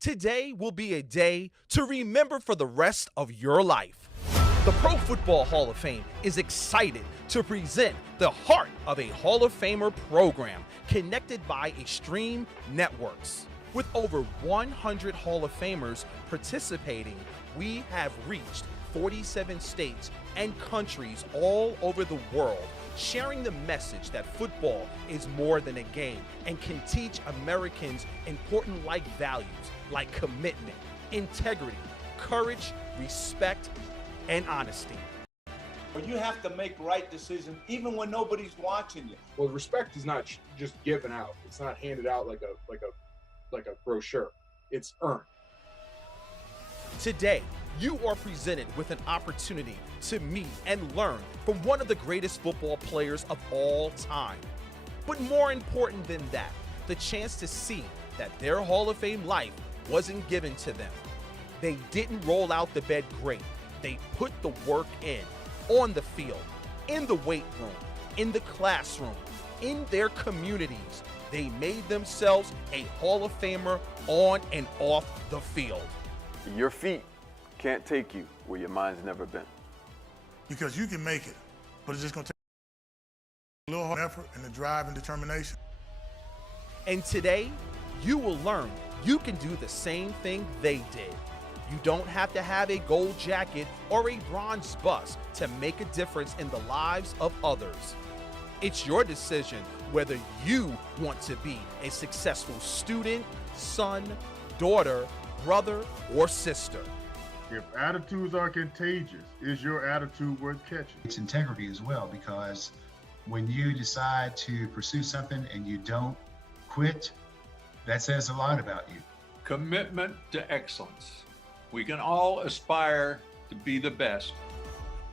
Today will be a day to remember for the rest of your life. The Pro Football Hall of Fame is excited to present the heart of a Hall of Famer program connected by Extreme Networks. With over 100 Hall of Famers participating, we have reached 47 states and countries all over the world, sharing the message that football is more than a game and can teach Americans important life values like commitment, integrity, courage, respect, and honesty. You have to make right decisions even when nobody's watching you. Well, respect is not just given out. It's not handed out like a brochure. It's earned. Today, you are presented with an opportunity to meet and learn from one of the greatest football players of all time. But more important than that, the chance to see that their Hall of Fame life wasn't given to them. They didn't roll out the bed great. They put the work in, on the field, in the weight room, in the classroom, in their communities. They made themselves a Hall of Famer on and off the field. Your feet can't take you where your mind's never been. Because you can make it, but it's just going to take a little hard effort and the drive and determination. And today, you will learn you can do the same thing they did. You don't have to have a gold jacket or a bronze bust to make a difference in the lives of others. It's your decision whether you want to be a successful student, son, daughter, brother, or sister. If attitudes are contagious, is your attitude worth catching? It's integrity as well, because when you decide to pursue something and you don't quit, that says a lot about you. Commitment to excellence. We can all aspire to be the best.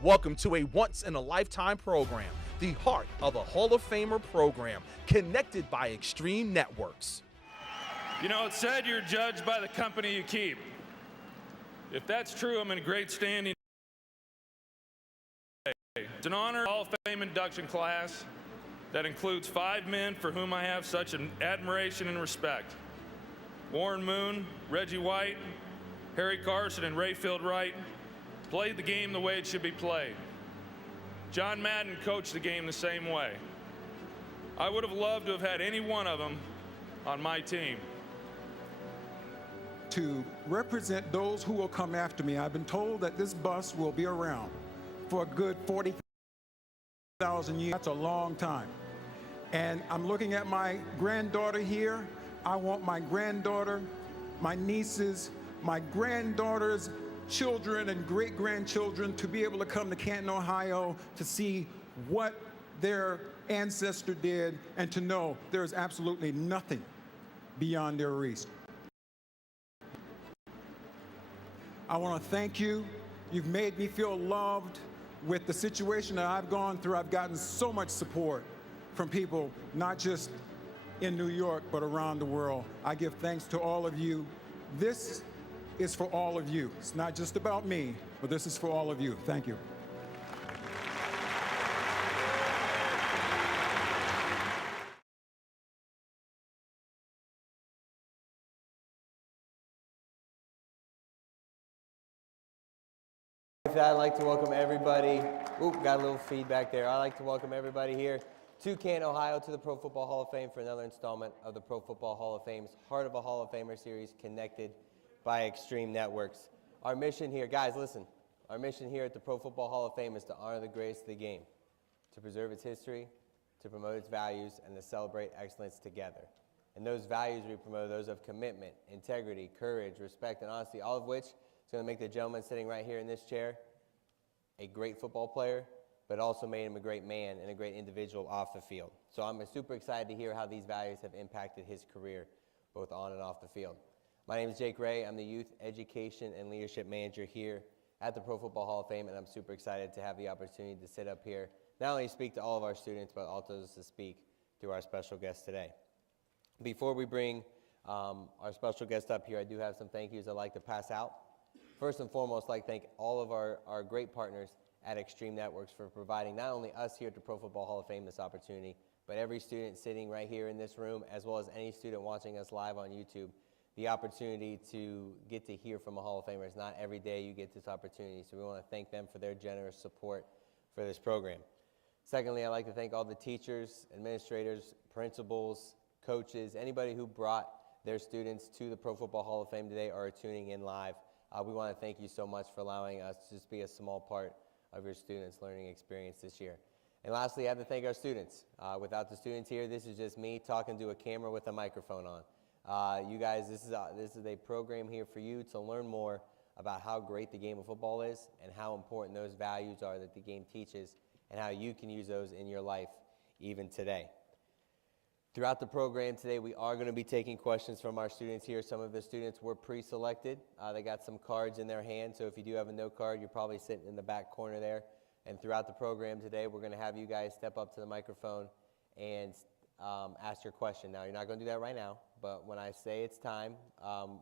Welcome to a once-in-a-lifetime program, the heart of a Hall of Famer program, connected by Extreme Networks. You know, it's said you're judged by the company you keep. If that's true, I'm in great standing. It's an honor Hall of Fame induction class that includes 5 men for whom I have such an admiration and respect. Warren Moon, Reggie White, Harry Carson, and Rayfield Wright played the game the way it should be played. John Madden coached the game the same way. I would have loved to have had any one of them on my team. To represent those who will come after me, I've been told that this bus will be around for a good 40,000 years. That's a long time. And I'm looking at my granddaughter here. I want my granddaughter, my nieces, my granddaughter's children and great-grandchildren to be able to come to Canton, Ohio to see what their ancestor did and to know there is absolutely nothing beyond their reach. I want to thank you. You've made me feel loved with the situation that I've gone through. I've gotten so much support from people, not just in New York, but around the world. I give thanks to all of you. This is for all of you. It's not just about me, but this is for all of you. Thank you. I'd like to welcome everybody. Oop, got a little feedback there. I'd like to welcome everybody here to Canton, Ohio, to the Pro Football Hall of Fame for another installment of the Pro Football Hall of Fame's Heart of a Hall of Famer series, connected by Extreme Networks. Our mission here, guys, listen. Our mission here at the Pro Football Hall of Fame is to honor the greatest of the game, to preserve its history, to promote its values, and to celebrate excellence together. And those values we promote are those of commitment, integrity, courage, respect, and honesty, all of which is going to make the gentleman sitting right here in this chair a great football player, but also made him a great man and a great individual off the field. So I'm super excited to hear how these values have impacted his career, both on and off the field. My name is Jake Ray. I'm the Youth Education and Leadership Manager here at the Pro Football Hall of Fame, and I'm super excited to have the opportunity to sit up here, not only speak to all of our students, but also to speak to our special guest today. Before we bring our special guest up here, I do have some thank yous I'd like to pass out. First and foremost, I'd like to thank all of our great partners at Extreme Networks for providing not only us here at the Pro Football Hall of Fame this opportunity, but every student sitting right here in this room, as well as any student watching us live on YouTube. the opportunity to get to hear from a Hall of Famer. It's not every day you get this opportunity, so we want to thank them for their generous support for this program. Secondly, I'd like to thank all the teachers, administrators, principals, coaches, anybody who brought their students to the Pro Football Hall of Fame today or are tuning in live. We want to thank you so much for allowing us to just be a small part of your students' learning experience this year. And lastly, I have to thank our students. Without the students here, this is just me talking to a camera with a microphone on. You guys, this is a program here for you to learn more about how great the game of football is and how important those values are that the game teaches and how you can use those in your life even today. Throughout the program today, we are going to be taking questions from our students here. Some of the students were pre-selected. They got some cards in their hand, so if you do have a no card, you're probably sitting in the back corner there. And throughout the program today, we're going to have you guys step up to the microphone and ask your question. Now, you're not going to do that right now, but when I say it's time,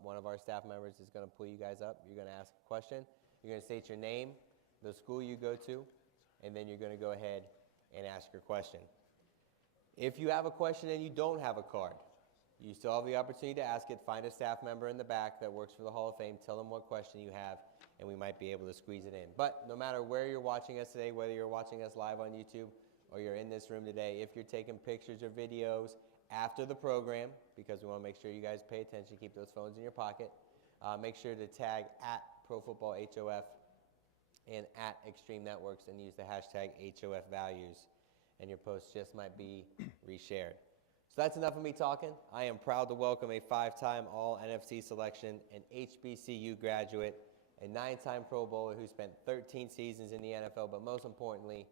one of our staff members is going to pull you guys up. You're going to ask a question. You're going to state your name, the school you go to, and then you're going to go ahead and ask your question. If you have a question and you don't have a card, you still have the opportunity to ask it. Find a staff member in the back that works for the Hall of Fame. Tell them what question you have, and we might be able to squeeze it in. But no matter where you're watching us today, whether you're watching us live on YouTube or you're in this room today, if you're taking pictures or videos after the program, because we want to make sure you guys pay attention, keep those phones in your pocket, make sure to tag at ProFootballHOF and at Extreme Networks and use the hashtag HOFvalues, and your post just might be reshared. So that's enough of me talking. I am proud to welcome a 5-time All-NFC selection, an HBCU graduate, a 9-time Pro Bowler who spent 13 seasons in the NFL, but most importantly,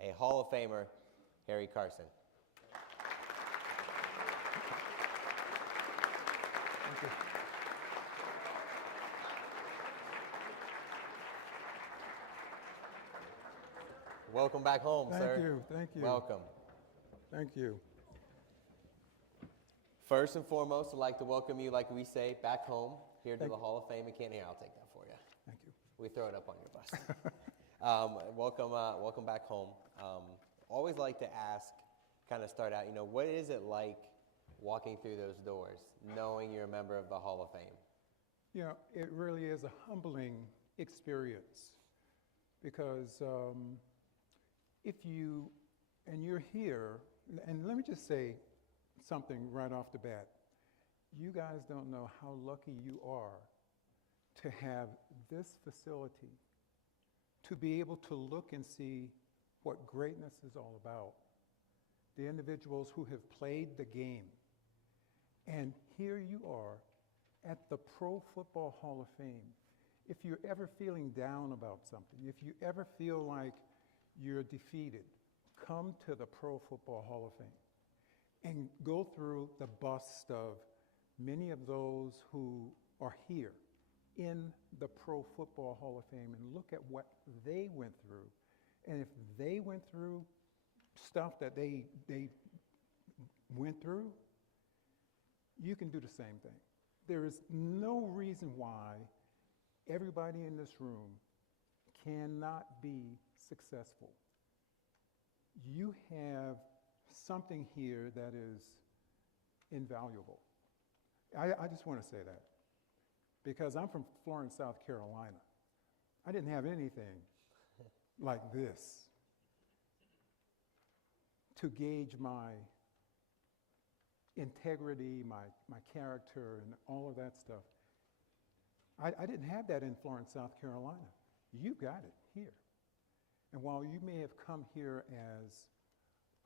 a Hall of Famer, Harry Carson. Thank you. Welcome back home, sir. Thank you. Thank you. Welcome. Thank you. First and foremost, I'd like to welcome you, like we say, back home, here to the Hall of Fame in Canton. Here, I'll take that for you. Thank you. We throw it up on your bus. Welcome back home. Always like to ask, kind of start out, what is it like walking through those doors, knowing you're a member of the Hall of Fame? It really is a humbling experience because you're here, and let me just say something right off the bat. You guys don't know how lucky you are to have this facility, to be able to look and see what greatness is all about. The individuals who have played the game. And here you are at the Pro Football Hall of Fame. If you're ever feeling down about something, if you ever feel like you're defeated, come to the Pro Football Hall of Fame and go through the bust of many of those who are here in the Pro Football Hall of Fame and look at what they went through. And if they went through stuff that they went through, you can do the same thing. There is no reason why everybody in this room cannot be successful. You have something here that is invaluable. I just want to say that because I'm from Florence, South Carolina. I didn't have anything like this to gauge my integrity, my character, and all of that stuff. I didn't have that in Florence, South Carolina. You got it here. And while you may have come here as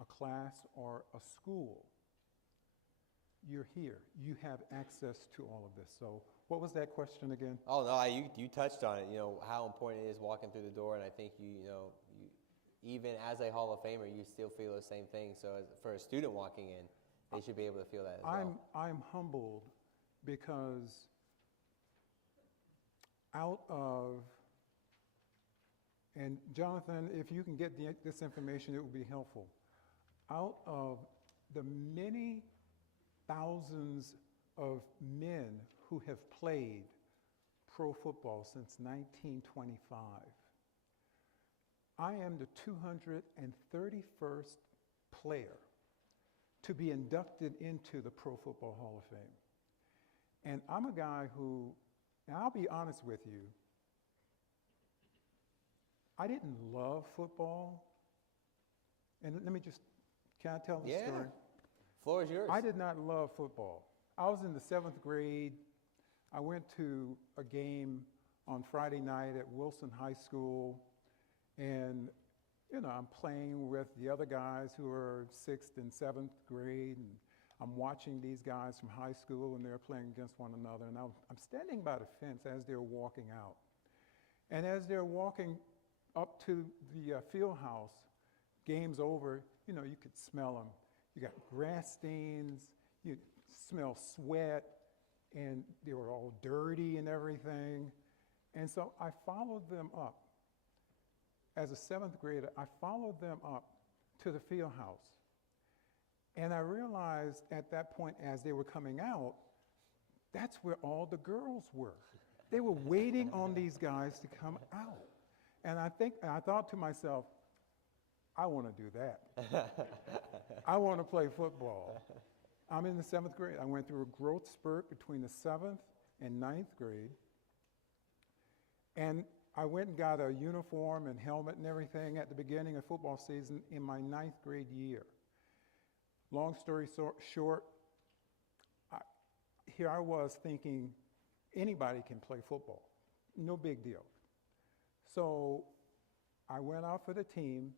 a class or a school, you're here. You have access to all of this. So what was that question again? Oh, no, you touched on it, how important it is walking through the door. And I think, even as a Hall of Famer, you still feel the same thing. So for a student walking in, they should be able to feel that as well. I'm humbled because out of, and Jonathan, if you can get this information, it will be helpful. Out of the many thousands of men who have played pro football since 1925, I am the 231st player to be inducted into the Pro Football Hall of Fame. And I'm a guy who, and I'll be honest with you, I didn't love football. And let me just, can I tell the story? Floor is yours. I did not love football. I was in the 7th grade. I went to a game on Friday night at Wilson High School, and I'm playing with the other guys who are 6th and 7th grade, and I'm watching these guys from high school, and they're playing against one another, and I'm standing by the fence as they're walking out. And as they're walking up to the field house, game's over, you could smell them. You got grass stains, you smell sweat, and they were all dirty and everything. And so I followed them up. As a 7th grader, I followed them up to the field house. And I realized at that point, as they were coming out, that's where all the girls were. They were waiting on these guys to come out. And I thought to myself, I want to do that. I want to play football. I'm in the 7th grade. I went through a growth spurt between the 7th and 9th grade. And I went and got a uniform and helmet and everything at the beginning of football season in my 9th grade year. Long story short, here I was thinking anybody can play football. No big deal. So I went out for the team.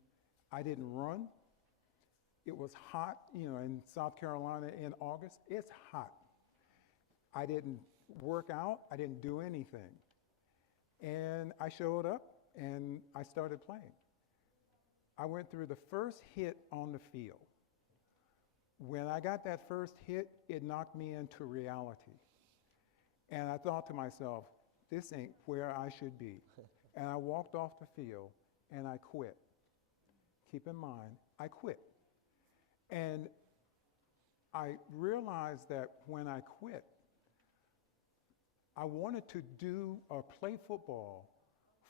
I didn't run. It was hot, in South Carolina in August. It's hot. I didn't work out. I didn't do anything. And I showed up and I started playing. I went through the first hit on the field. When I got that first hit, it knocked me into reality. And I thought to myself, this ain't where I should be. And I walked off the field and I quit. Keep in mind, I quit. And I realized that when I quit, I wanted to do or play football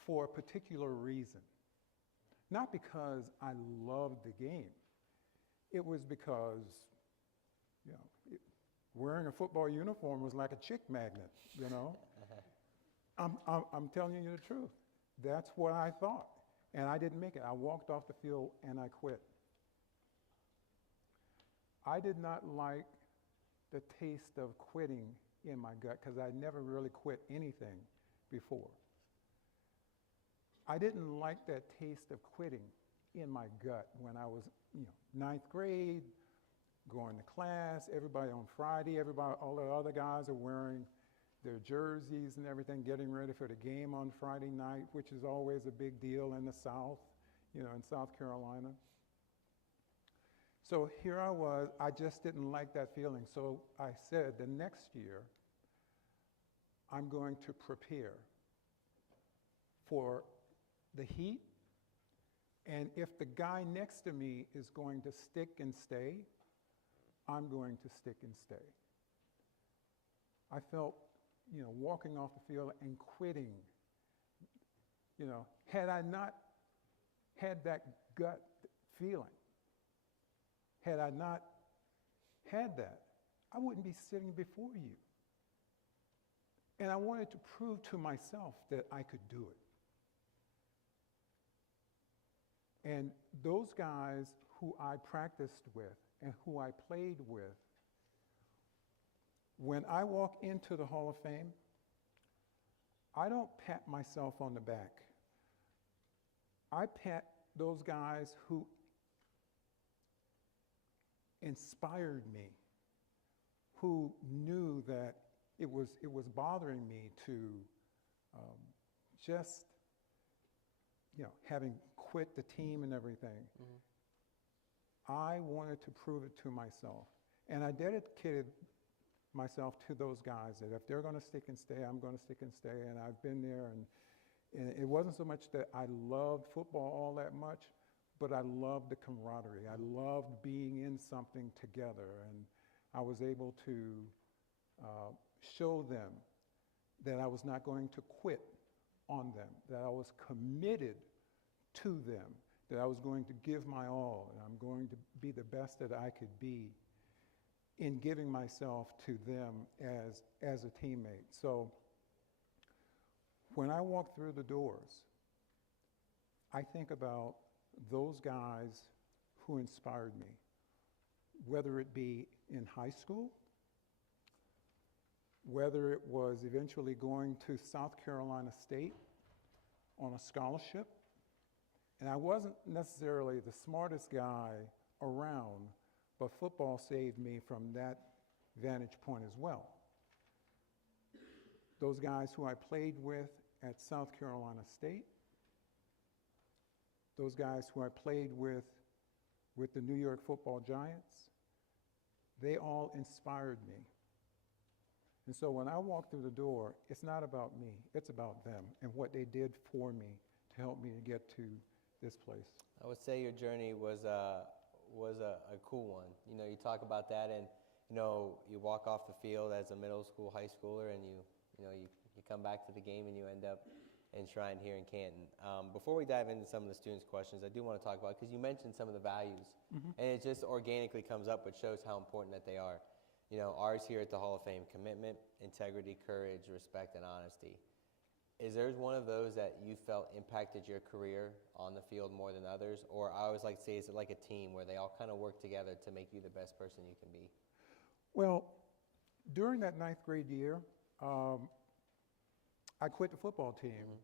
for a particular reason. Not because I loved the game. It was because, wearing a football uniform was like a chick magnet, I'm telling you the truth. That's what I thought. And I didn't make it. I walked off the field and I quit. I did not like the taste of quitting in my gut because I never really quit anything before. I didn't like that taste of quitting in my gut when I was, 9th grade, going to class, everybody on Friday, all the other guys are wearing their jerseys and everything, getting ready for the game on Friday night, which is always a big deal in the South, in South Carolina. So here I was, I just didn't like that feeling. So I said, the next year, I'm going to prepare for the heat, and if the guy next to me is going to stick and stay, I'm going to stick and stay. I felt, walking off the field and quitting, had I not had that gut feeling, had I not had that, I wouldn't be sitting before you. And I wanted to prove to myself that I could do it. And those guys who I practiced with and who I played with, when I walk into the Hall of Fame, I don't pat myself on the back. I pat those guys who inspired me, who knew that it was bothering me to just, having quit the team and everything. Mm-hmm. I wanted to prove it to myself. And I dedicated myself to those guys that if they're going to stick and stay, I'm going to stick and stay. And I've been there. And it wasn't so much that I loved football all that much, but I loved the camaraderie. I loved being in something together. And I was able to show them that I was not going to quit on them, that I was committed to them, that I was going to give my all, and I'm going to be the best that I could be in giving myself to them as a teammate. So when I walk through the doors, I think about those guys who inspired me, whether it be in high school, whether it was eventually going to South Carolina State on a scholarship. And I wasn't necessarily the smartest guy around, but football saved me from that vantage point as well. Those guys who I played with at South Carolina State, those guys who I played with the New York Football Giants, they all inspired me. And so when I walk through the door, it's not about me, it's about them and what they did for me to help me to get to this place. I would say your journey was a cool one. You know, you talk about that, and you know, you walk off the field as a middle school, high schooler, and you come back to the game and you end up enshrined here in Canton. Before we dive into some of the students' questions, I do want to talk about, because you mentioned some of the values, and it just organically comes up, but shows how important that they are. You know, ours here at the Hall of Fame: commitment, integrity, courage, respect, and honesty. Is there one of those that you felt impacted your career on the field more than others? Or I always like to say, is it like a team where they all kind of work together to make you the best person you can be? Well, during that 9th grade year, I quit the football team,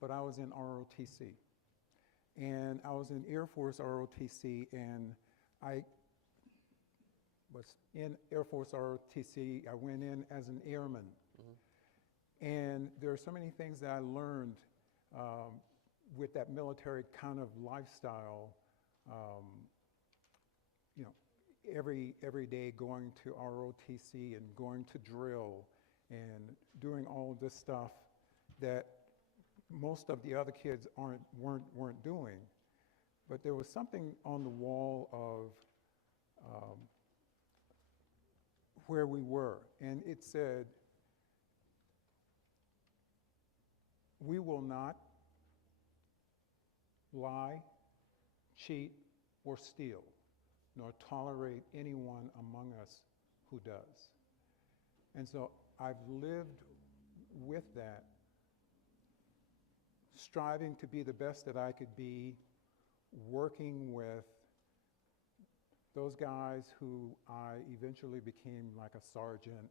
but I was in ROTC. And I was in Air Force ROTC, and I was in Air Force ROTC. I went in as an airman. And there are so many things that I learned with that military kind of lifestyle. You know, every day going to ROTC and going to drill and doing all of this stuff that most of the other kids weren't doing. But there was something on the wall of where we were, and it said, "We will not lie, cheat, or steal, nor tolerate anyone among us who does." And so I've lived with that, striving to be the best that I could be, working with those guys who I eventually became like a sergeant,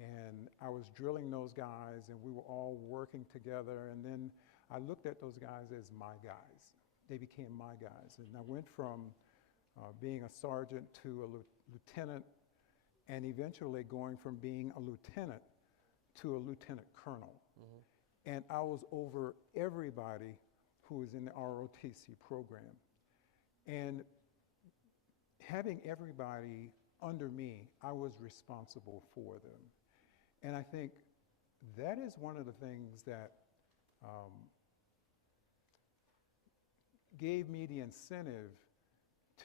and I was drilling those guys, and we were all working together, and then I looked at those guys as my guys. They became my guys, and I went from being a sergeant to a lieutenant, and eventually going from being a lieutenant to a lieutenant colonel. And I was over everybody who was in the ROTC program. And having everybody under me, I was responsible for them. And I think that is one of the things that gave me the incentive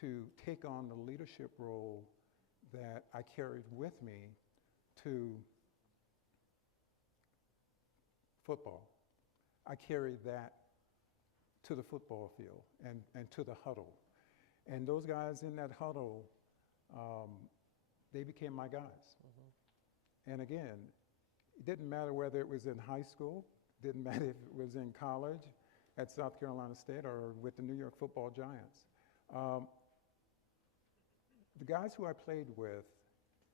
to take on the leadership role that I carried with me to football. I carried that to the football field and to the huddle. And those guys in that huddle, they became my guys. And again, it didn't matter whether it was in high school, didn't matter if it was in college, at South Carolina State, or with the New York Football Giants. The guys who I played with,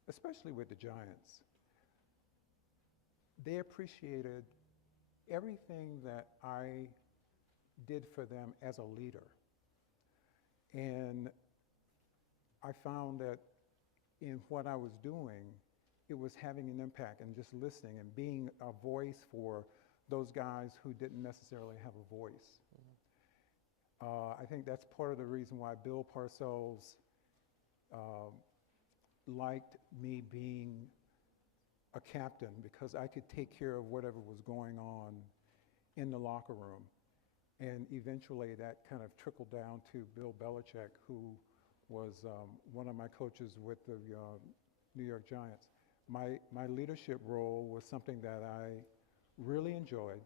especially with the Giants, they appreciated everything that I did for them as a leader. And I found that in what I was doing, it was having an impact, and just listening and being a voice for those guys who didn't necessarily have a voice. I think that's part of the reason why Bill Parcells liked me being a captain, because I could take care of whatever was going on in the locker room. And eventually that kind of trickled down to Bill Belichick, who was one of my coaches with the New York Giants. My leadership role was something that I really enjoyed.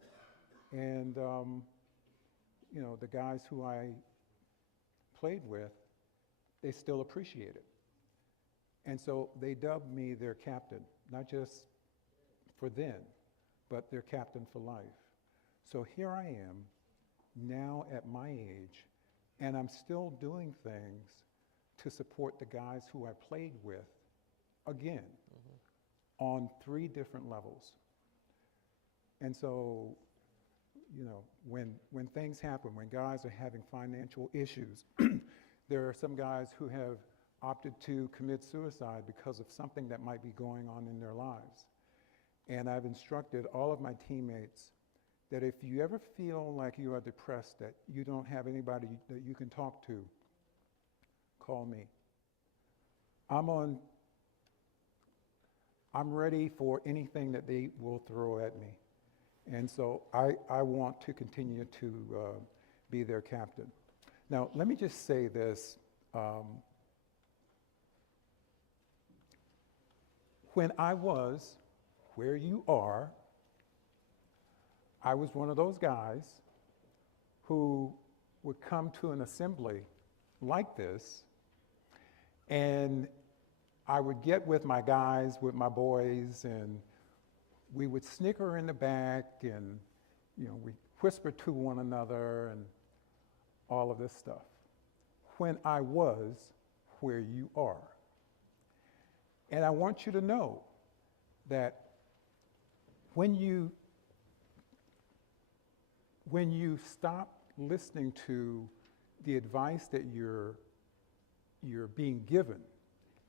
And you know, the guys who I played with, they still appreciate it. And so they dubbed me their captain, not just for then, but their captain for life. So here I am, now at my age, and I'm still doing things to support the guys who I played with, again, on 3 different levels. And so, you know, when things happen, when guys are having financial issues, there are some guys who have opted to commit suicide because of something that might be going on in their lives. And I've instructed all of my teammates that if you ever feel like you are depressed, that you don't have anybody that you can talk to, call me. I'm ready for anything that they will throw at me. And so I want to continue to be their captain. Now, let me just say this. When I was where you are, I was one of those guys who would come to an assembly like this, and I would get with my guys, with my boys, and we would snicker in the back, and you know, we whisper to one another and all of this stuff. When I was where you are. And I want you to know that when you stop listening to the advice that you're being given,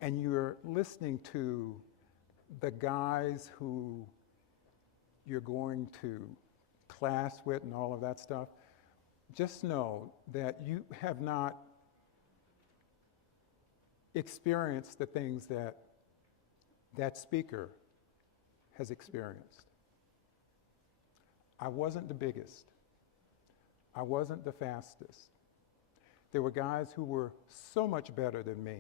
and you're listening to the guys who you're going to class with and all of that stuff, just know that you have not experienced the things that that speaker has experienced. I wasn't the biggest. I wasn't the fastest. There were guys who were so much better than me.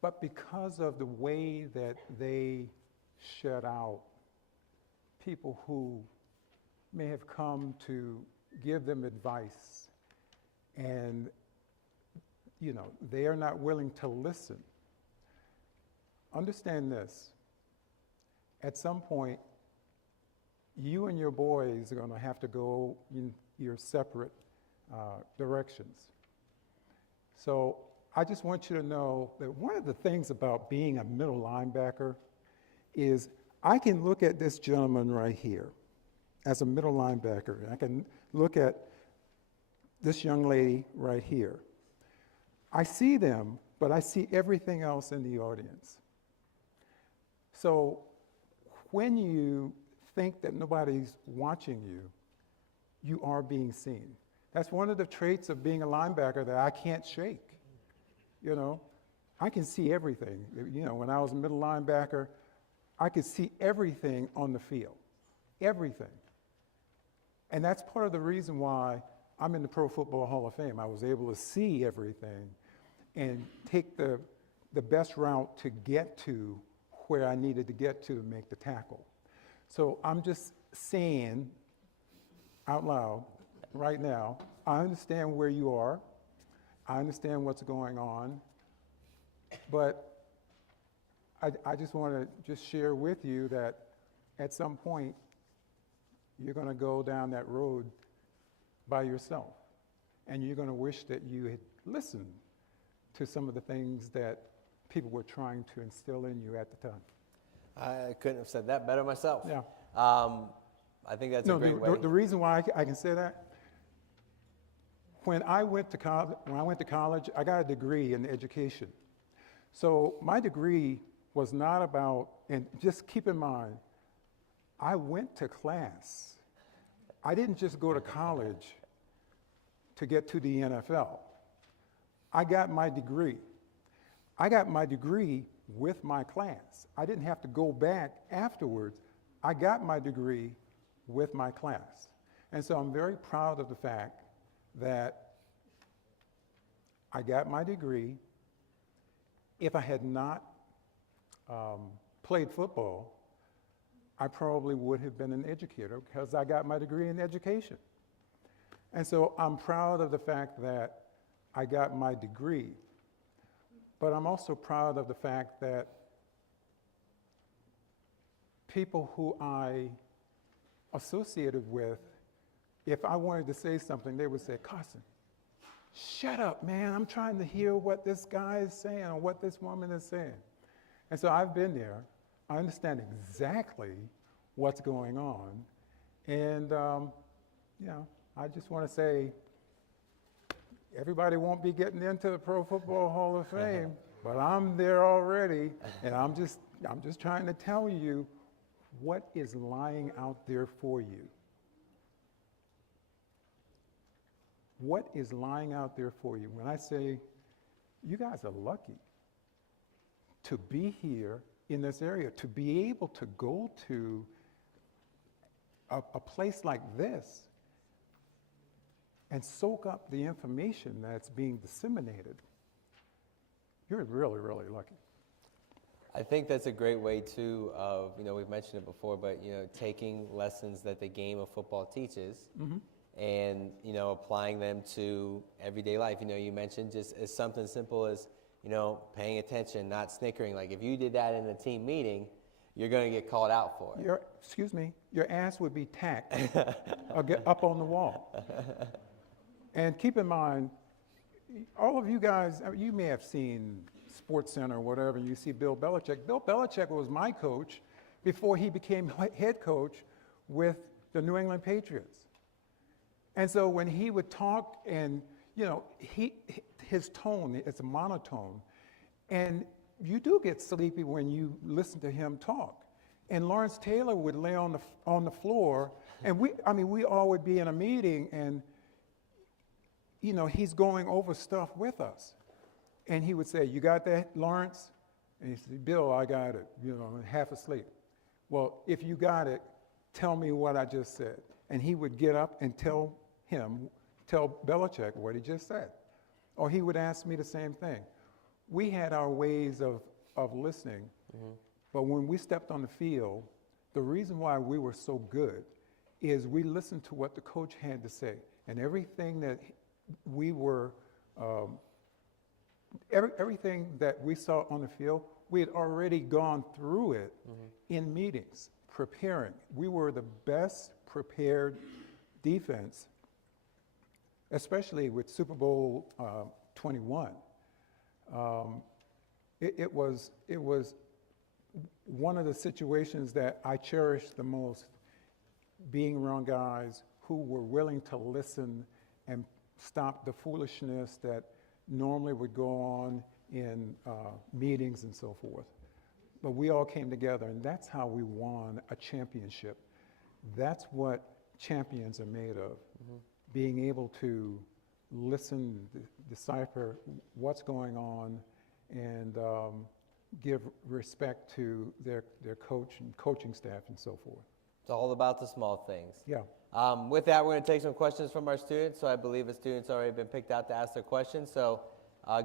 But because of the way that they shut out people who may have come to give them advice, and you know, they are not willing to listen. Understand this. At some point, you and your boys are going to have to go in your separate directions. So I just want you to know that one of the things about being a middle linebacker is I can look at this gentleman right here as a middle linebacker. I can look at this young lady right here. I see them, but I see everything else in the audience. So when you think that nobody's watching you, you are being seen. That's one of the traits of being a linebacker that I can't shake. You know, I can see everything. You know, when I was a middle linebacker, I could see everything on the field, everything. And that's part of the reason why I'm in the Pro Football Hall of Fame. I was able to see everything and take the best route to get to where I needed to get to make the tackle. So I'm just saying out loud right now, I understand where you are. I understand what's going on. But I just want to just share with you that at some point, you're going to go down that road by yourself. And you're going to wish that you had listened to some of the things that people were trying to instill in you at the time. I couldn't have said that better myself. Yeah. I think that's a great way. The reason why I can say that, when I went to college, I got a degree in education. So my degree was not about, and just keep in mind, I went to class. I didn't just go to college to get to the NFL. I got my degree. I got my degree with my class. I didn't have to go back afterwards. I got my degree with my class. And so I'm very proud of the fact that I got my degree. If I had not played football, I probably would have been an educator because I got my degree in education. And so I'm proud of the fact that I got my degree. But I'm also proud of the fact that people who I associated with, if I wanted to say something, they would say, Carson, shut up, man. I'm trying to hear what this guy is saying or what this woman is saying. And so I've been there. I understand exactly what's going on. And, I just want to say, everybody won't be getting into the Pro Football Hall of Fame, but I'm there already. And I'm just trying to tell you what is lying out there for you. What is lying out there for you? When I say, you guys are lucky to be here in this area, to be able to go to a place like this and soak up the information that's being disseminated, you're really, really lucky. I think that's a great way too of, we've mentioned it before, but taking lessons that the game of football teaches and, applying them to everyday life. You mentioned just as something simple as, paying attention, not snickering. Like if you did that in a team meeting, you're going to get called out for it. Your ass would be tacked or get up on the wall. And keep in mind, all of you guys, you may have seen Sports Center or whatever, you see Bill Belichick. Bill Belichick was my coach before he became head coach with the New England Patriots. And so when he would talk and, his tone is a monotone. And you do get sleepy when you listen to him talk. And Lawrence Taylor would lay on the floor, and we all would be in a meeting, and he's going over stuff with us. And he would say, "You got that, Lawrence?" And he said, "Bill, I got it." I'm half asleep. "Well, if you got it, tell me what I just said." And he would get up and tell Belichick what he just said. Or he would ask me the same thing. We had our ways of listening, but when we stepped on the field, the reason why we were so good is we listened to what the coach had to say. And everything that we were, everything that we saw on the field, we had already gone through it in meetings, preparing. We were the best prepared defense, especially with Super Bowl 21. It was one of the situations that I cherished the most, being around guys who were willing to listen and stop the foolishness that normally would go on in meetings and so forth. But we all came together, and that's how we won a championship. That's what champions are made of, being able to listen, decipher what's going on, and give respect to their coach and coaching staff and so forth. It's all about the small things. Yeah. With that, we're going to take some questions from our students. So I believe the students already been picked out to ask their questions. So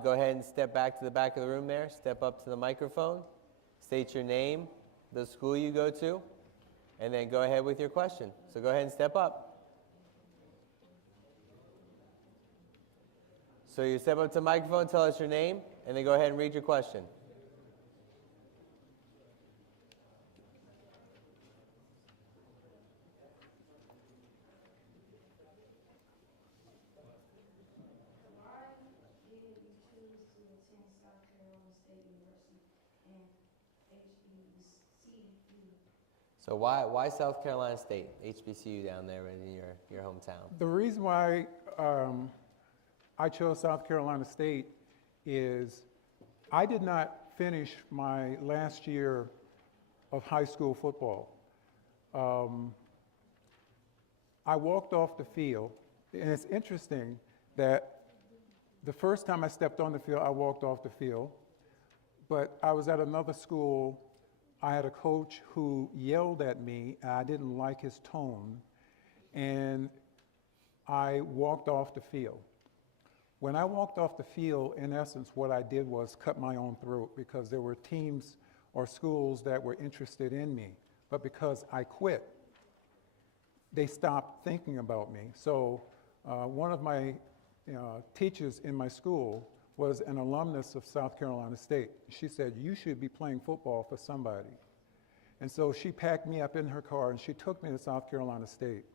go ahead and step back to the back of the room there. Step up to the microphone. State your name, the school you go to, and then go ahead with your question. So go ahead and step up. So you step up to the microphone, tell us your name, and then go ahead and read your question. So why South Carolina State, HBCU down there in your hometown? The reason why I chose South Carolina State is I did not finish my last year of high school football. I walked off the field, and it's interesting that the first time I stepped on the field, I walked off the field, but I was at another school. I had a coach who yelled at me, and I didn't like his tone, and I walked off the field. When I walked off the field, in essence, what I did was cut my own throat, because there were teams or schools that were interested in me. But because I quit, they stopped thinking about me. So one of my teachers in my school was an alumnus of South Carolina State. She said, you should be playing football for somebody. And so she packed me up in her car and she took me to South Carolina State.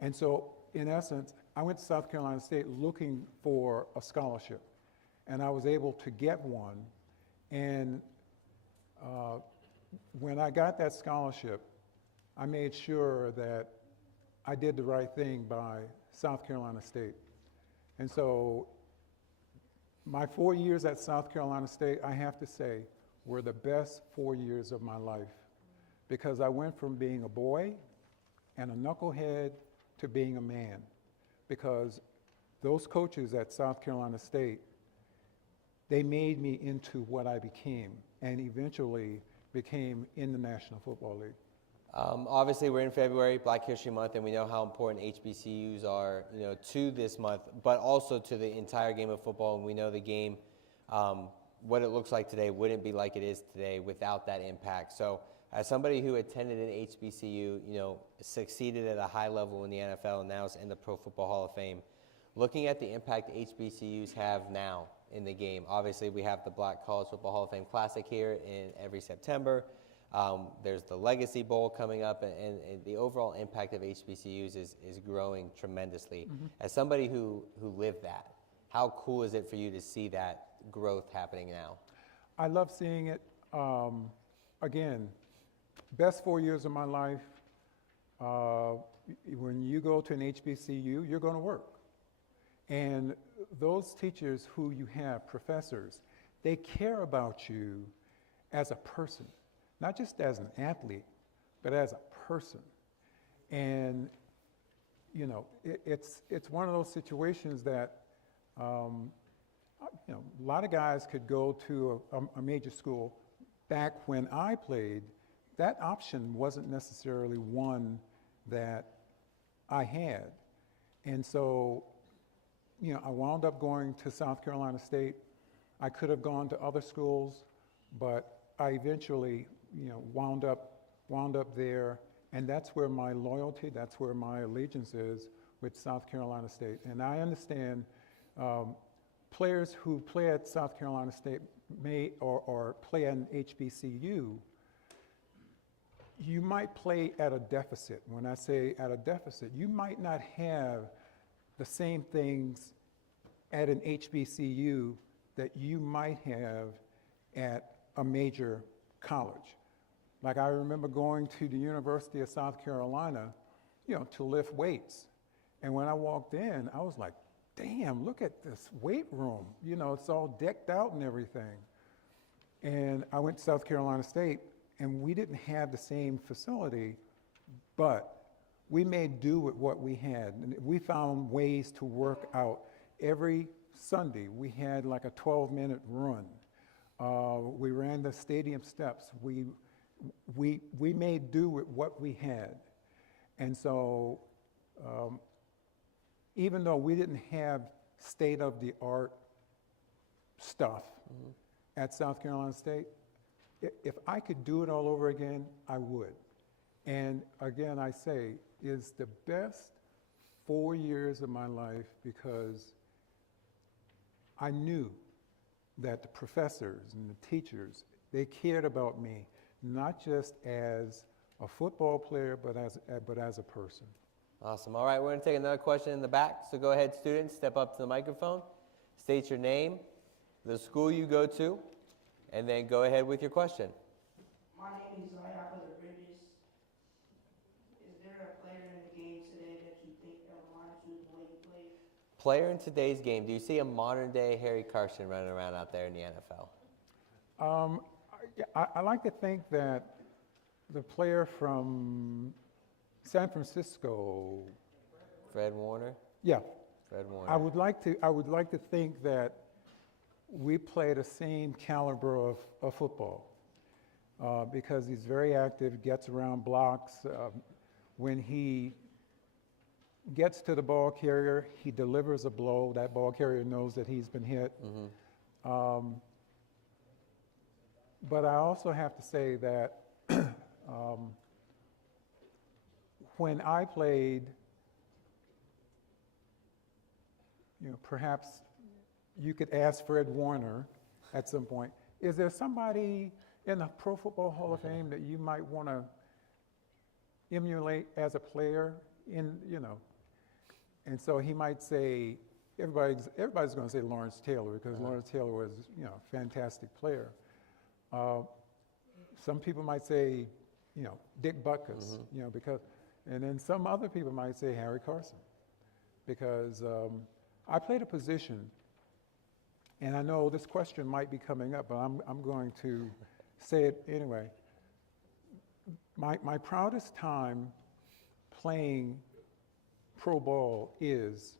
And so, in essence, I went to South Carolina State looking for a scholarship. And I was able to get one. And when I got that scholarship, I made sure that I did the right thing by South Carolina State. And so my 4 years at South Carolina State, I have to say, were the best 4 years of my life, because I went from being a boy and a knucklehead to being a man, because those coaches at South Carolina State, they made me into what I became, and eventually became in the National Football League. Obviously, we're in February, Black History Month, and we know how important HBCUs are, to this month, but also to the entire game of football. And we know the game, what it looks like today, wouldn't be like it is today without that impact. So, as somebody who attended an HBCU, succeeded at a high level in the NFL, and now is in the Pro Football Hall of Fame, looking at the impact HBCUs have now in the game. Obviously, we have the Black College Football Hall of Fame Classic here in every September. There's the Legacy Bowl coming up, and the overall impact of HBCUs is growing tremendously. Mm-hmm. As somebody who lived that, how cool is it for you to see that growth happening now? I love seeing it. Again, best 4 years of my life. When you go to an HBCU, you're going to work. And those teachers who you have, professors, they care about you as a person, not just as an athlete, but as a person. And, it's one of those situations that, a lot of guys could go to a major school. Back when I played, that option wasn't necessarily one that I had. And so, I wound up going to South Carolina State. I could have gone to other schools, but I eventually, wound up there, and that's where my loyalty, that's where my allegiance is with South Carolina State. And I understand players who play at South Carolina State or play at an HBCU, you might play at a deficit. When I say at a deficit, you might not have the same things at an HBCU that you might have at a major college. Like, I remember going to the University of South Carolina, to lift weights. And when I walked in, I was like, damn, look at this weight room. It's all decked out and everything. And I went to South Carolina State, and we didn't have the same facility, but we made do with what we had. And we found ways to work out. Every Sunday, we had like a 12-minute run. We ran the stadium steps. We made do with what we had. And so, even though we didn't have state-of-the-art stuff at South Carolina State, if I could do it all over again, I would. And again, I say, it's the best 4 years of my life, because I knew that the professors and the teachers, they cared about me, not just as a football player, but as a person. Awesome. All right, we're going to take another question in the back. So go ahead, students, step up to the microphone, state your name, the school you go to, and then go ahead with your question. My name is Zaya Bridges. Is there a player in the game today that you think reminds you of the way you played? Player in today's game. Do you see a modern-day Harry Carson running around out there in the NFL? I like to think that the player from San Francisco, Fred Warner? Yeah. Fred Warner. I would like to think that we play the same caliber of football, because he's very active, gets around blocks. When he gets to the ball carrier, he delivers a blow. That ball carrier knows that he's been hit. Mm-hmm. But I also have to say that when I played, perhaps you could ask Fred Warner at some point, is there somebody in the Pro Football Hall of Fame that you might want to emulate as a player in, you know? And so he might say, everybody's going to say Lawrence Taylor because Lawrence Taylor was, you know, a fantastic player. Some people might say, you know, Dick Butkus, you know, because, and then some other people might say Harry Carson, because I played a position, and I know this question might be coming up, but I'm going to say it anyway. My proudest time playing pro ball is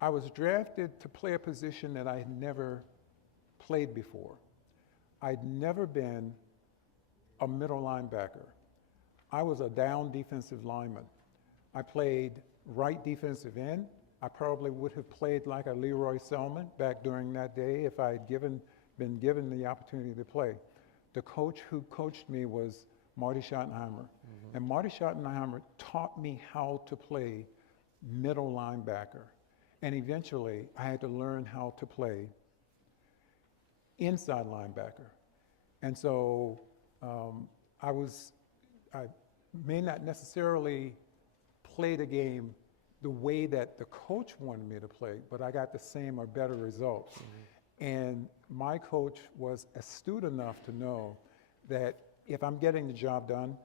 I was drafted to play a position that I had never played before. I'd never been a middle linebacker. I was a down defensive lineman. I played right defensive end. I probably would have played like a Leroy Selman back during that day if I had been given the opportunity to play. The coach who coached me was Marty Schottenheimer. And Marty Schottenheimer taught me how to play middle linebacker. And eventually, I had to learn how to play inside linebacker. And so I may not necessarily play the game the way that the coach wanted me to play, but I got the same or better results. And my coach was astute enough to know that if I'm getting the job done,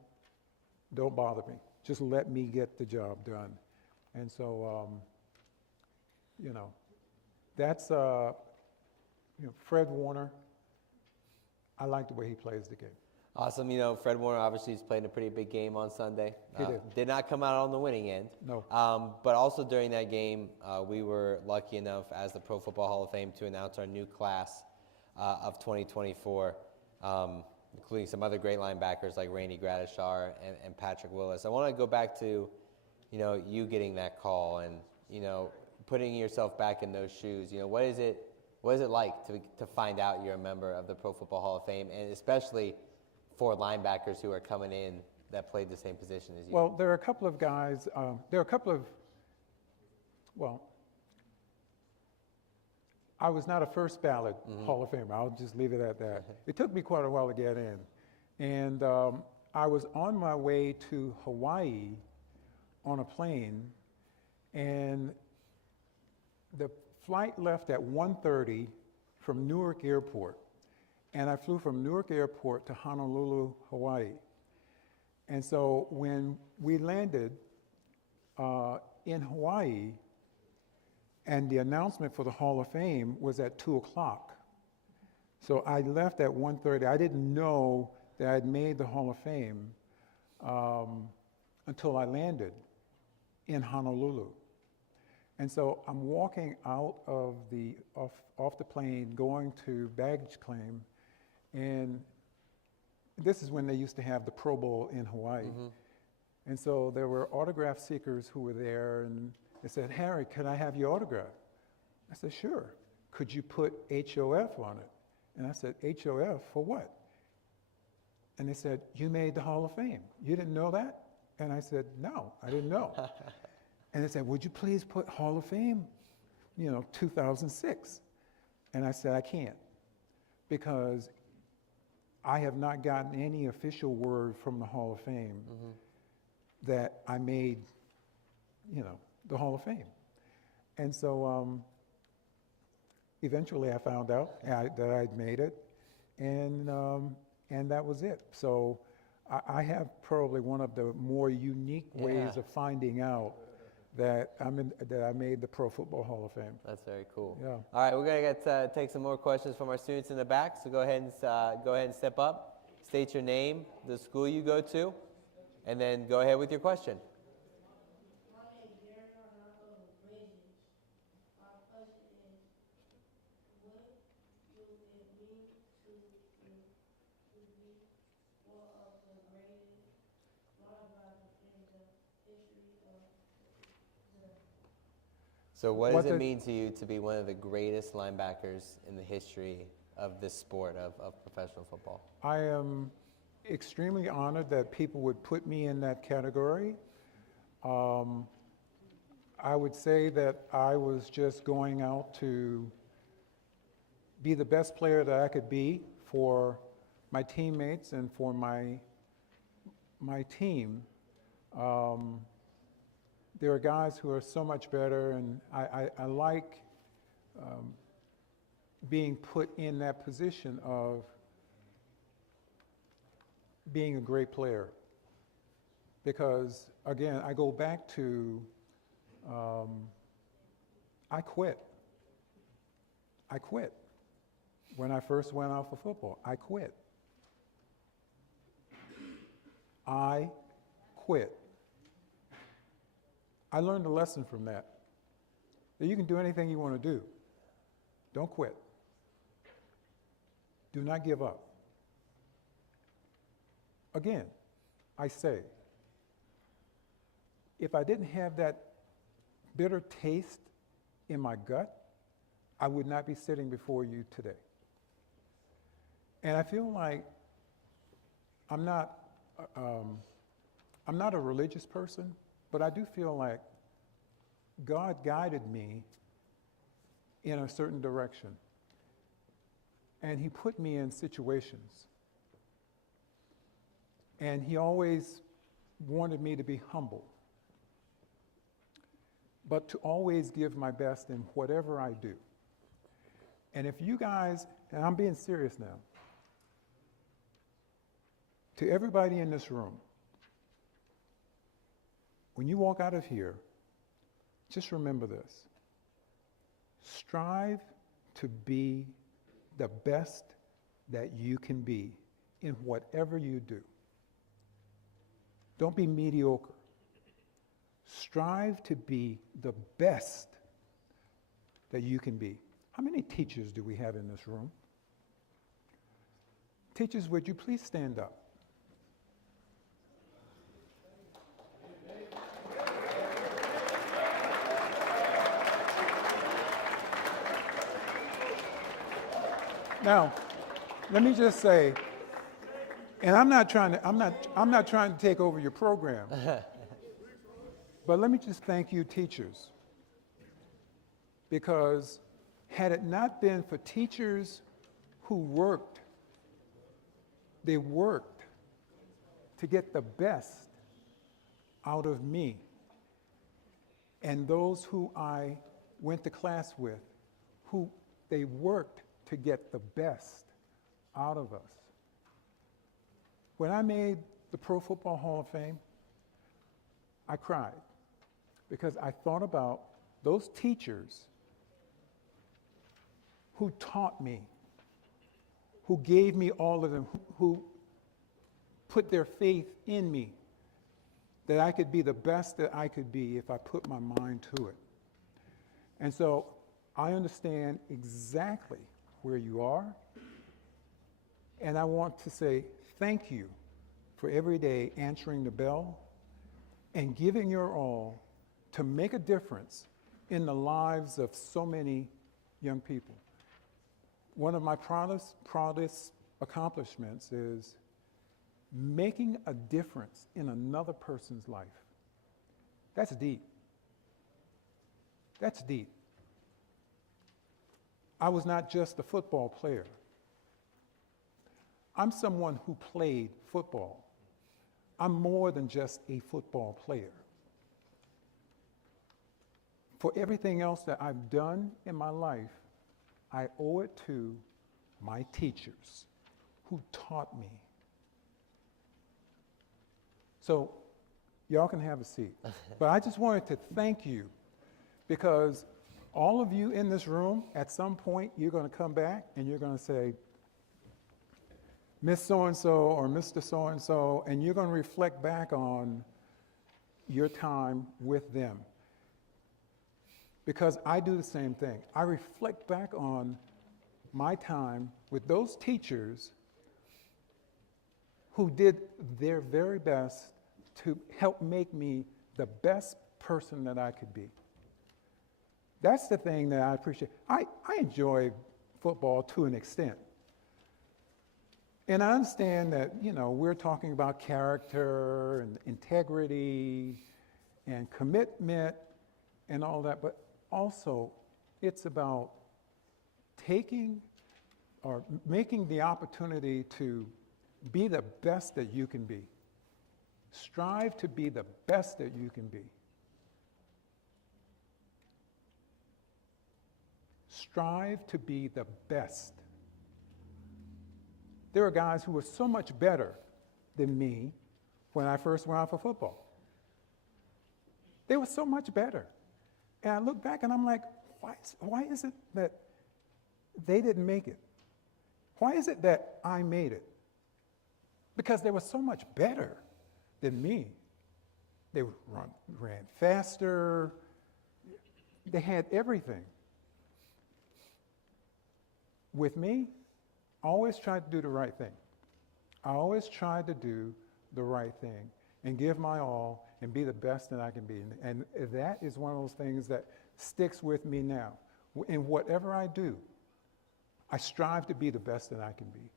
don't bother me. Just let me get the job done. And so, you know, that's, you know, Fred Warner, I like the way he plays the game. Awesome. You know, Fred Warner obviously has played a pretty big game on Sunday. He did. Did not come out on the winning end. No. But also during that game, we were lucky enough as the Pro Football Hall of Fame to announce our new class of 2024, including some other great linebackers like Randy Gradishar and Patrick Willis. I want to go back to, you know, you getting that call and, you know, putting yourself back in those shoes. You know, what is it like to find out you're a member of the Pro Football Hall of Fame, and especially for linebackers who are coming in that played the same position as you? Well, there are a couple of guys, I was not a first ballot Hall of Famer. I'll just leave it at that. It took me quite a while to get in. And I was on my way to Hawaii on a plane, and the flight left at 1:30 from Newark Airport. And I flew from Newark Airport to Honolulu, Hawaii. And so when we landed in Hawaii, and the announcement for the Hall of Fame was at 2 o'clock. So I left at 1:30. I didn't know that I'd made the Hall of Fame until I landed in Honolulu. And so I'm walking out of off the plane, going to baggage claim, and this is when they used to have the Pro Bowl in Hawaii. And so there were autograph seekers who were there, and they said, "Harry, can I have your autograph?" I said, "Sure." "Could you put HOF on it?" And I said, "HOF for what?" And they said, "You made the Hall of Fame. You didn't know that?" And I said, "No, I didn't know." And they said, "Would you please put Hall of Fame, 2006? And I said, "I can't, because I have not gotten any official word from the Hall of Fame that I made, the Hall of Fame." And so eventually I found out that I'd made it, and that was it. So I have probably one of the more unique ways of finding out that I made the Pro Football Hall of Fame. That's very cool. Yeah. All right, we're gonna take some more questions from our students in the back. So go ahead and step up, state your name, the school you go to, and then go ahead with your question. So what does it mean to you to be one of the greatest linebackers in the history of this sport of professional football? I am extremely honored that people would put me in that category. I would say that I was just going out to be the best player that I could be for my teammates and for my team. There are guys who are so much better, and I like being put in that position of being a great player. Because, again, I go back to, I quit. I quit. When I first went out for football, I quit. I quit. I learned a lesson from that. That you can do anything you want to do. Don't quit. Do not give up. Again, I say, if I didn't have that bitter taste in my gut, I would not be sitting before you today. And I feel like I'm not a religious person, but I do feel like God guided me in a certain direction. And he put me in situations. And he always wanted me to be humble, but to always give my best in whatever I do. And if you guys, and I'm being serious now, to everybody in this room, when you walk out of here, just remember this. Strive to be the best that you can be in whatever you do. Don't be mediocre. Strive to be the best that you can be. How many teachers do we have in this room? Teachers, would you please stand up? Now, let me just say, and I'm not trying to take over your program, but let me just thank you, teachers, because had it not been for teachers who worked to get the best out of me and those who I went to class with, who they worked to get the best out of us. When I made the Pro Football Hall of Fame, I cried because I thought about those teachers who taught me, who gave me all of them, who put their faith in me, that I could be the best that I could be if I put my mind to it. And so I understand exactly where you are, and I want to say thank you for every day answering the bell and giving your all to make a difference in the lives of so many young people. One of my proudest accomplishments is making a difference in another person's life. That's deep. That's deep. I was not just a football player. I'm someone who played football. I'm more than just a football player. For everything else that I've done in my life, I owe it to my teachers who taught me. So, y'all can have a seat. But I just wanted to thank you because all of you in this room, at some point, you're going to come back and you're going to say, Miss So-and-so or Mr. So-and-so, and you're going to reflect back on your time with them. Because I do the same thing. I reflect back on my time with those teachers who did their very best to help make me the best person that I could be. That's the thing that I appreciate. I enjoy football to an extent. And I understand that, we're talking about character and integrity and commitment and all that, but also it's about taking or making the opportunity to be the best that you can be. Strive to be the best that you can be. Strive to be the best. There are guys who were so much better than me when I first went out for football. They were so much better. And I look back and I'm like, why is it that they didn't make it? Why is it that I made it? Because they were so much better than me. They ran faster. They had everything. With me, I always tried to do the right thing. I always tried to do the right thing and give my all and be the best that I can be. And that is one of those things that sticks with me now. In whatever I do, I strive to be the best that I can be.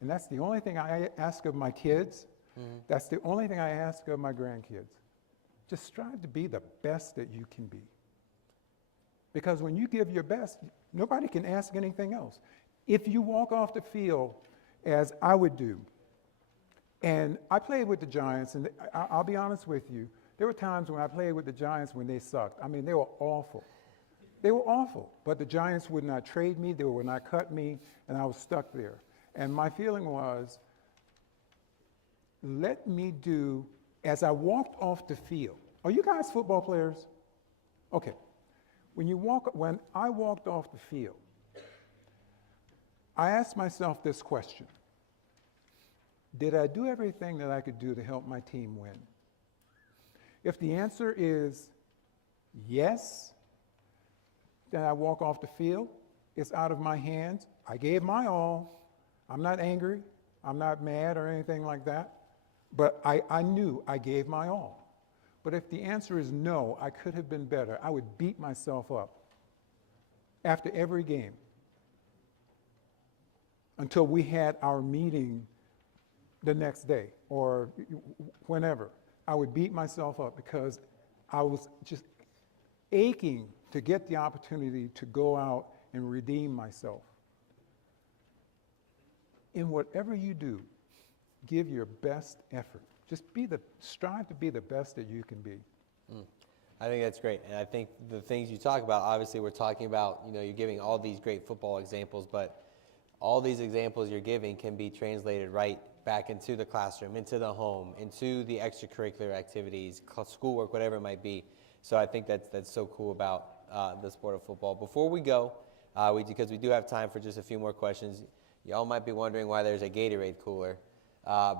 And that's the only thing I ask of my kids. That's the only thing I ask of my grandkids. Just strive to be the best that you can be. Because when you give your best, nobody can ask anything else. If you walk off the field, as I would do, and I played with the Giants, and I'll be honest with you, there were times when I played with the Giants when they sucked. I mean, they were awful. They were awful, but the Giants would not trade me, they would not cut me, and I was stuck there. And my feeling was, let me do, as I walked off the field. Are you guys football players? Okay. When I walked off the field, I asked myself this question: did I do everything that I could do to help my team win? If the answer is yes, then I walk off the field. It's out of my hands. I gave my all. I'm not angry. I'm not mad or anything like that. But I knew I gave my all. But if the answer is no, I could have been better, I would beat myself up after every game until we had our meeting the next day or whenever. I would beat myself up because I was just aching to get the opportunity to go out and redeem myself. In whatever you do, give your best effort. Just strive to be the best that you can be. I think that's great. And I think the things you talk about, obviously we're talking about, you're giving all these great football examples, but all these examples you're giving can be translated right back into the classroom, into the home, into the extracurricular activities, schoolwork, whatever it might be. So I think that's so cool about the sport of football. Before we go, because we do have time for just a few more questions, y'all might be wondering why there's a Gatorade cooler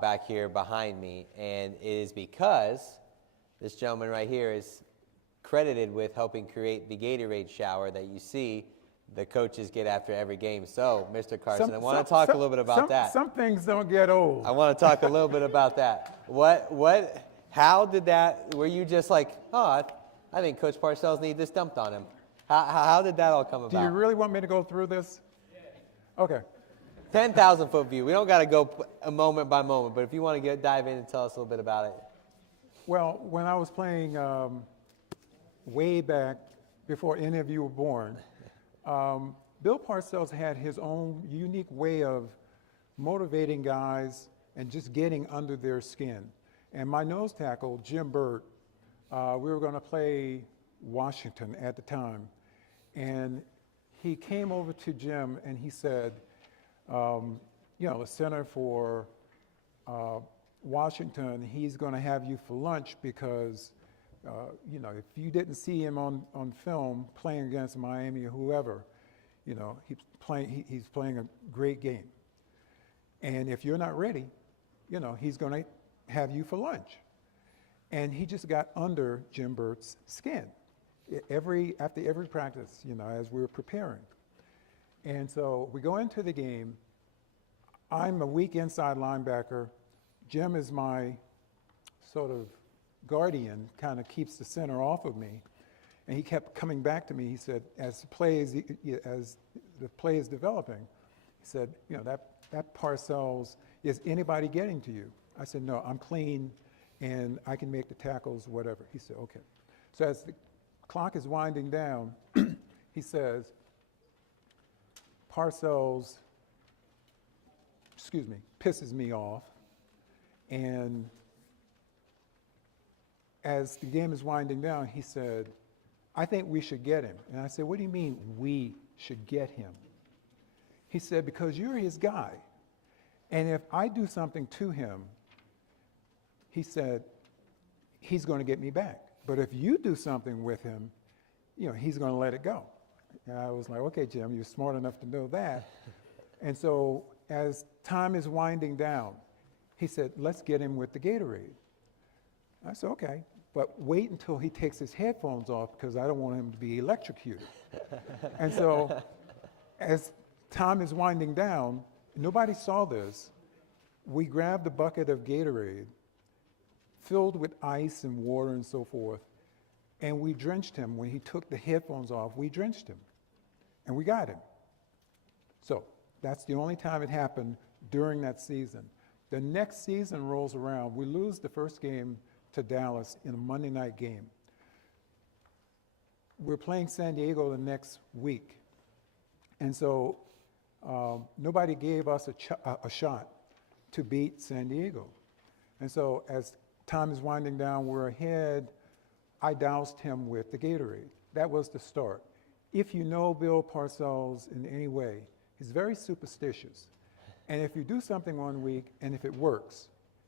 back here behind me, and it is because this gentleman right here is credited with helping create the Gatorade shower that you see the coaches get after every game. So, Mr. Carson, I want to talk a little bit about that. Some things don't get old. I want to talk a little bit about that. How did that, were you just like, I think Coach Parcells needs this dumped on him? How did that all come about? Do you really want me to go through this? Okay. 10,000-foot view. We don't got to go a moment by moment, but if you want to dive in and tell us a little bit about it. Well, when I was playing way back before any of you were born, Bill Parcells had his own unique way of motivating guys and just getting under their skin. And my nose tackle, Jim Burt, we were going to play Washington at the time. And he came over to Jim and he said, the center for Washington, he's going to have you for lunch because, if you didn't see him on film playing against Miami or whoever, he's playing a great game. And if you're not ready, he's going to have you for lunch. And he just got under Jim Burt's skin after every practice, as we were preparing. And so we go into the game. I'm a weak inside linebacker. Jim is my sort of guardian, kind of keeps the center off of me. And he kept coming back to me. He said, as the play is developing, he said, that Parcells, is anybody getting to you? I said, no, I'm clean and I can make the tackles, whatever. He said, okay. So as the clock is winding down, he says, Parcells, pisses me off. And as the game is winding down, he said, I think we should get him. And I said, what do you mean we should get him? He said, because you're his guy. And if I do something to him, he said, he's going to get me back. But if you do something with him, he's going to let it go. And I was like, okay, Jim, you're smart enough to know that. And so as time is winding down, he said, let's get him with the Gatorade. I said, okay, but wait until he takes his headphones off because I don't want him to be electrocuted. And so as time is winding down, nobody saw this. We grabbed a bucket of Gatorade filled with ice and water and so forth, and we drenched him. When he took the headphones off, we drenched him, and we got him. So that's the only time it happened during that season. The next season rolls around. We lose the first game to Dallas in a Monday night game. We're playing San Diego the next week. And so nobody gave us a shot to beat San Diego. And so as time is winding down, we're ahead. I doused him with the Gatorade. That was the start. If you know Bill Parcells in any way, he's very superstitious. And if you do something one week, and if it works,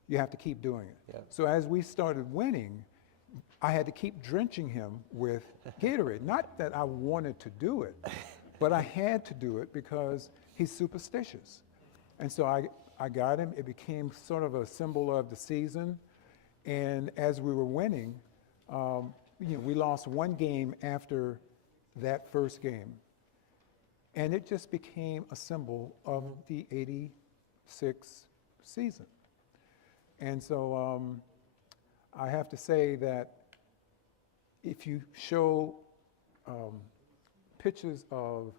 you have to keep doing it. Yep. So as we started winning, I had to keep drenching him with Gatorade. Not that I wanted to do it, but I had to do it because he's superstitious. And so I got him. It became sort of a symbol of the season. And as we were winning, we lost one game after that first game. And it just became a symbol of the '86 season. And so I have to say that if you show pictures of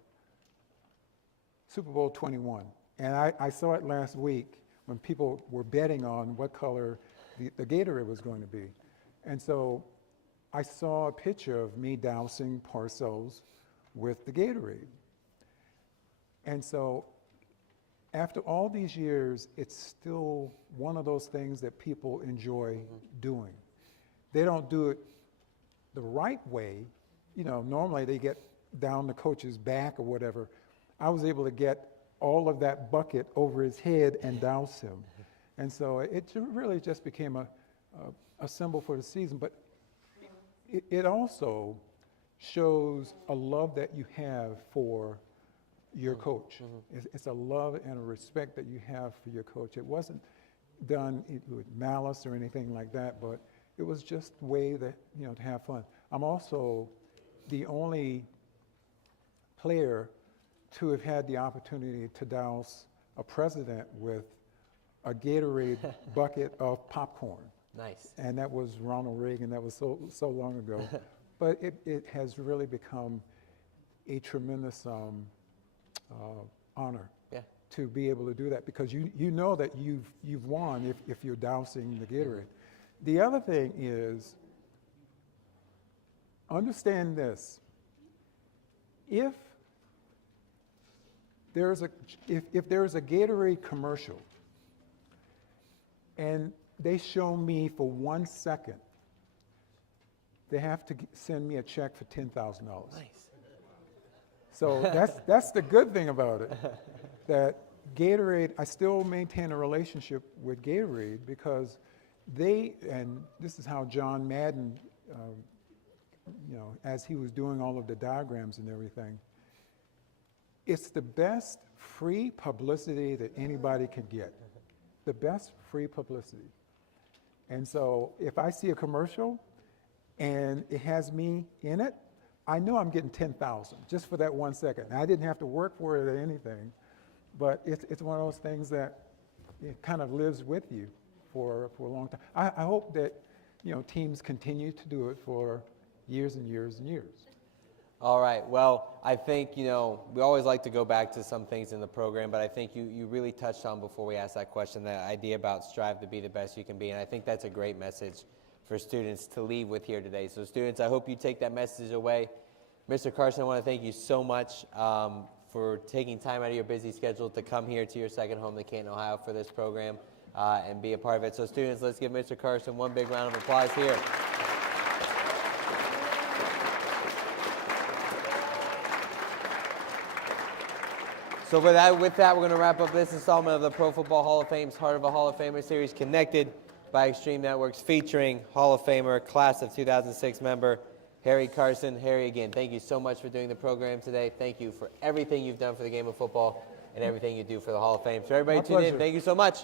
Super Bowl 21, and I saw it last week when people were betting on what color the Gatorade was going to be. And so I saw a picture of me dousing Parcells with the Gatorade. And so after all these years, it's still one of those things that people enjoy doing. They don't do it the right way. Normally they get down the coach's back or whatever. I was able to get all of that bucket over his head and douse him. And so it really just became a symbol for the season. But it also shows a love that you have for your coach. It's a love and a respect that you have for your coach. It wasn't done with malice or anything like that, but it was just a way that, to have fun. I'm also the only player to have had the opportunity to douse a president with a Gatorade bucket of popcorn. Nice. And that was Ronald Reagan. That was so long ago. But it has really become a tremendous honor to be able to do that, because you know that you've won if you're dousing the Gatorade. The other thing is, understand this: if there's a Gatorade commercial and they show me for 1 second, they have to send me a check for $10,000. Nice. So that's the good thing about it, that Gatorade, I still maintain a relationship with Gatorade because and this is how John Madden, as he was doing all of the diagrams and everything, it's the best free publicity that anybody can get. The best free publicity. And so if I see a commercial and it has me in it, I know I'm getting $10,000 just for that 1 second. Now, I didn't have to work for it or anything, but it's one of those things that it kind of lives with you for a long time. I hope that teams continue to do it for years and years and years. All right. Well, I think, we always like to go back to some things in the program, but I think you really touched on, before we asked that question, that idea about strive to be the best you can be. And I think that's a great message for students to leave with here today. So students, I hope you take that message away. Mr. Carson, I want to thank you so much for taking time out of your busy schedule to come here to your second home to Canton, Ohio for this program and be a part of it. So students, let's give Mr. Carson one big round of applause here. So with that, we're going to wrap up this installment of the Pro Football Hall of Fame's Heart of a Hall of Famer series, connected by Extreme Networks, featuring Hall of Famer, class of 2006 member, Harry Carson. Harry, again, thank you so much for doing the program today. Thank you for everything you've done for the game of football and everything you do for the Hall of Fame. So everybody tune in. Thank you so much.